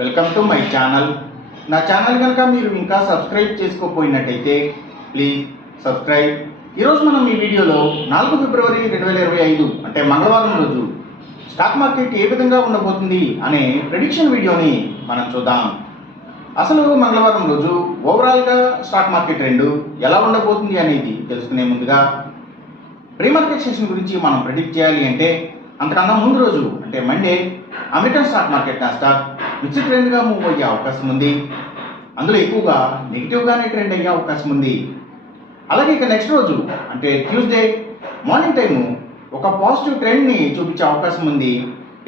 Welcome to my channel. నా channel కనుక మీరు ఇంకా సబ్స్క్రైబ్ చేసుకోకపోయినట్టయితే ప్లీజ్ సబ్స్క్రైబ్. ఈరోజు మనం ఈ వీడియోలో 4 ఫిబ్రవరి 2025 అంటే మంగళవారం రోజు స్టాక్ మార్కెట్ ఏ విధంగా ఉండబోతుంది అనే ప్రెడిక్షన్ వీడియోని మనం చూద్దాం. అసలు మంగళవారం రోజు ఓవరాల్గా స్టాక్ మార్కెట్ ట్రెండ్ ఎలా ఉండబోతుంది అనేది తెలుసుకునే ముందుగా ప్రీ మార్కెట్ సెషన్ గురించి మనం ప్రెడిక్ట్ చేయాలి అంటే అంతకన్నా ముందు రోజు అంటే Monday American stock market Nasdaq mixed ట్రెండ్గా మూవ్ అయ్యే అవకాశం ఉంది. అందులో ఎక్కువగా నెగిటివ్గానే ట్రెండ్ అయ్యే అవకాశం ఉంది. అలాగే ఇక నెక్స్ట్ రోజు అంటే ట్యూస్డే మార్నింగ్ టైము ఒక పాజిటివ్ ట్రెండ్ని చూపించే అవకాశం ఉంది.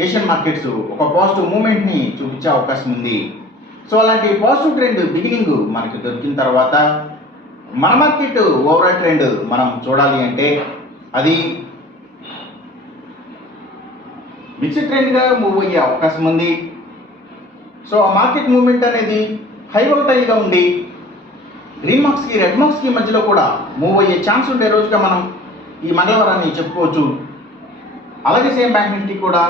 ఏషియన్ మార్కెట్స్ ఒక పాజిటివ్ మూమెంట్ని చూపించే అవకాశం ఉంది. సో అలాంటి పాజిటివ్ ట్రెండ్ బిగినింగ్ మనకి దొరికిన తర్వాత మన మార్కెట్ ఓవరాల్ ట్రెండ్ మనం చూడాలి అంటే అది మిక్స్డ్ ట్రెండ్గా మూవ్ అయ్యే అవకాశం ఉంది. సో ఆ మార్కెట్ మూవ్మెంట్ అనేది హై వోలటైల్గా ఉండి గ్రీన్ మార్క్స్కి రెడ్ మార్క్స్కి మధ్యలో కూడా మూవ్ అయ్యే ఛాన్స్ ఉండే రోజుగా మనం ఈ మంగళవారాన్ని చెప్పుకోవచ్చు. అలాగే సేమ్ బ్యాంక్ నిఫ్టీ కూడా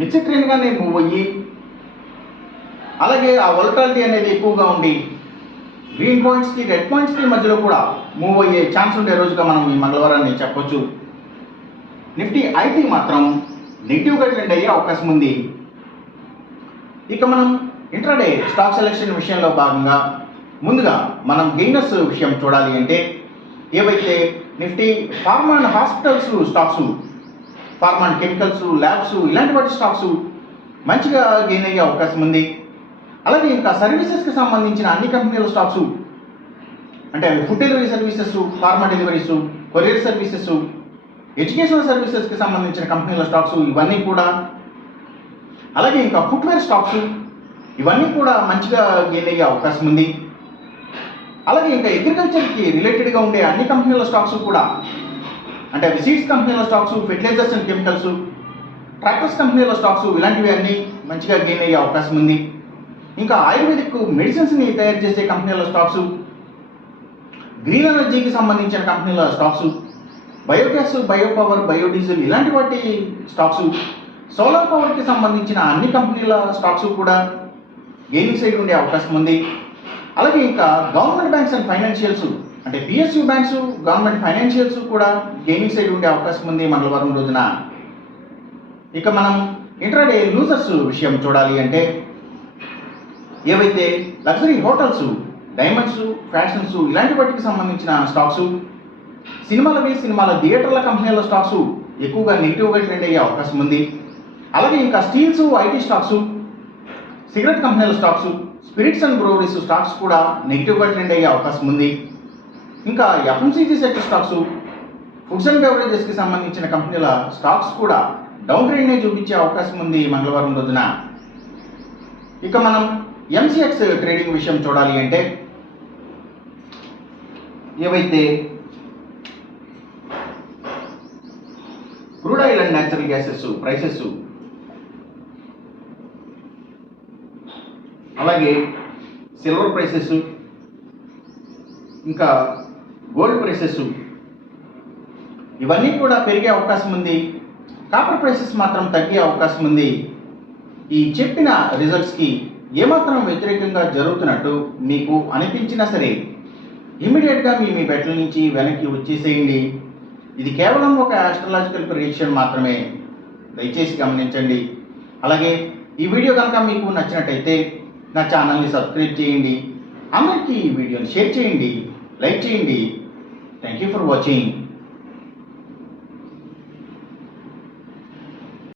మిక్స్డ్ ట్రెండ్గానే మూవ్ అయ్యి అలాగే ఆ వోలటాలిటీ అనేది ఎక్కువగా ఉండి గ్రీన్ పాయింట్స్కి రెడ్ పాయింట్స్కి మధ్యలో కూడా మూవ్ అయ్యే ఛాన్స్ ఉండే రోజుగా మనం ఈ మంగళవారాన్ని చెప్పొచ్చు. నిఫ్టీ ఐటీ మాత్రం నెగిటివ్గా ట్రెండ్ అయ్యే అవకాశం ఉంది. ఇక మనం ఇంట్రాడే స్టాక్ సెలెక్షన్ విషయంలో భాగంగా ముందుగా మనం గెయినర్స్ విషయం చూడాలి అంటే ఏవైతే Nifty pharma and hospitals stocks, pharma and chemicals, labs ఇలాంటి వాటి స్టాక్స్ మంచిగా గెయిన్ అయ్యే అవకాశం ఉంది. అలాగే ఇంకా సర్వీసెస్కి సంబంధించిన అన్ని కంపెనీల స్టాక్స్ అంటే అవి food delivery services, pharma deliveries, courier services, educational సర్వీసెస్కి సంబంధించిన కంపెనీల స్టాక్స్ ఇవన్నీ కూడా, అలాగే ఇంకా ఫుట్వేర్ స్టాక్స్ ఇవన్నీ కూడా మంచిగా గెయిన్ అయ్యే అవకాశం ఉంది. అలాగే ఇంకా అగ్రికల్చర్కి రిలేటెడ్గా ఉండే అన్ని కంపెనీల స్టాక్స్ కూడా అంటే అవి సీడ్స్ కంపెనీల stocks, fertilisers and chemicals, tractors కంపెనీల స్టాక్స్ ఇలాంటివి అన్నీ మంచిగా గెయిన్ అయ్యే అవకాశం ఉంది. ఇంకా ఆయుర్వేదిక్ మెడిసిన్స్ని తయారు చేసే కంపెనీల స్టాక్స్, గ్రీన్ ఎనర్జీకి సంబంధించిన కంపెనీల స్టాక్స్, బయోగ్యాస్, బయోపవర్, బయోడీజిల్ ఇలాంటి వాటి స్టాక్స్, సోలార్ పవర్కి సంబంధించిన అన్ని కంపెనీల స్టాక్స్ కూడా గెయినింగ్ సైడ్ ఉండే అవకాశం ఉంది. అలాగే ఇంకా గవర్నమెంట్ బ్యాంక్స్ అండ్ ఫైనాన్షియల్స్ అంటే పిఎస్యూ బ్యాంక్స్, గవర్నమెంట్ ఫైనాన్షియల్స్ కూడా గెయినింగ్ సైడ్ ఉండే అవకాశం ఉంది మంగళవారం రోజున. ఇక మనం ఇంట్రాడే లూజర్స్ విషయం చూడాలి అంటే ఏవైతే లగ్జరీ హోటల్స్, డైమండ్స్, ఫ్యాషన్స్ ఇలాంటి వాటికి సంబంధించిన స్టాక్స్, సినిమాల థియేటర్ల కంపెనీల స్టాక్స్ ఎక్కువగా నెగిటివ్గా ట్రెండ్ అయ్యే అవకాశం ఉంది. అలాగే ఇంకా స్టీల్స్, ఐటీ స్టాక్స్, సిగరెట్ కంపెనీల stocks, spirits and breweries stocks కూడా నెగిటివ్గా ట్రెండ్ అయ్యే అవకాశం ఉంది. ఇంకా FMCG sector stocks, foods and బెవరేజెస్కి సంబంధించిన కంపెనీల స్టాక్స్ కూడా డౌన్ ట్రెండ్ని చూపించే అవకాశం ఉంది మంగళవారం రోజున. ఇక మనం ఎంసీఎక్స్ ట్రేడింగ్ విషయం చూడాలి అంటే ఏవైతే crude oil and natural gases prices, అలాగే సిల్వర్ ప్రైసెస్, ఇంకా గోల్డ్ ప్రైసెస్ ఇవన్నీ కూడా పెరిగే అవకాశం ఉంది. కాపర్ ప్రైసెస్ మాత్రం తగ్గే అవకాశం ఉంది. ఈ చెప్పిన రిజల్ట్స్కి ఏమాత్రం వ్యతిరేకంగా జరుగుతున్నట్టు మీకు అనిపించినా సరే ఇమీడియట్గా మీ బెట్ల నుంచి వెనక్కి వచ్చేసేయండి. ఇది కేవలం ఒక ఆస్ట్రాలజికల్ ప్రెడిక్షన్ మాత్రమే, దయచేసి గమనించండి. అలాగే ఈ వీడియో కనుక మీకు నచ్చినట్టయితే నా ఛానల్ని సబ్స్క్రైబ్ చేయండి, అందరికీ ఈ వీడియోని షేర్ చేయండి, లైక్ చేయండి. Thank you for watching.